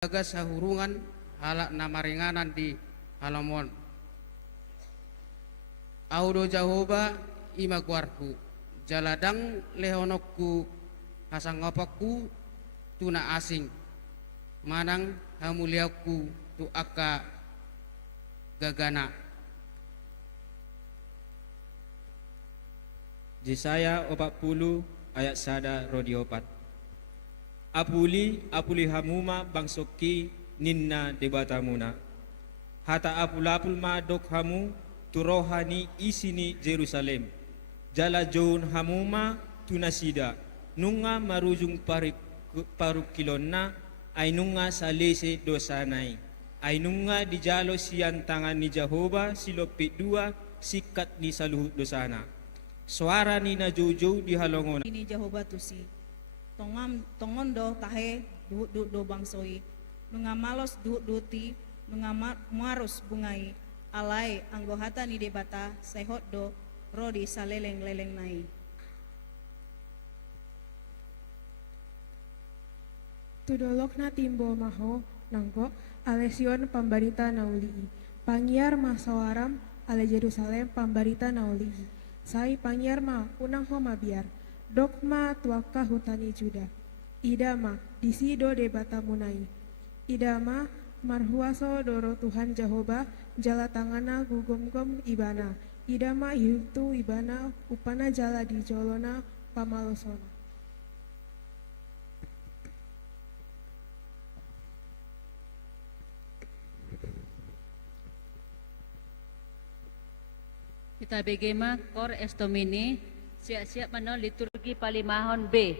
jaga sahurungan halak namaringanan di halamon. Audo Jahoba ima kuarku jaladang lehonokku hasangopakku tuna asing manang hamuliaku tu aka gagana. Yesaya 40 ayat sada rodiopat. Apuli hamuma bangsoki ninna debatamuna. Hata apulapul madok hamu turohani isini Jerusalem. Jala joun hamuma tunasida. Nunga marujung parukilonna ay nunga salese dosanai. Ay nunga dijalo siyan tangan ni Jehovah silopit dua sikat ni saluhut dosana. Suara ni na jojo di halongon. Ini Jehovah tusi. Tongondo tahe do bangsoi. Nunga malos duti. Nunga muarus bungai. Alai anggohata ni debata sehot do rodi saleleng-leleng nai. Tudolokna timbo maho nangko alesion pambarita nauli. Pangiar masawaram ale Jerusalem pambarita nauli. Sai pangiar ma unang ho mabiar. Dokma tuaka hutani Juda. Idama disido debata munai. Idama marhuaso doro Tuhan Jehovah jala tangana gugom-gom ibana. Idama hiltu ibana upana jala di jolona pamalosona. Kita begema kor estomini siap-siap mano liturgi palimahon B.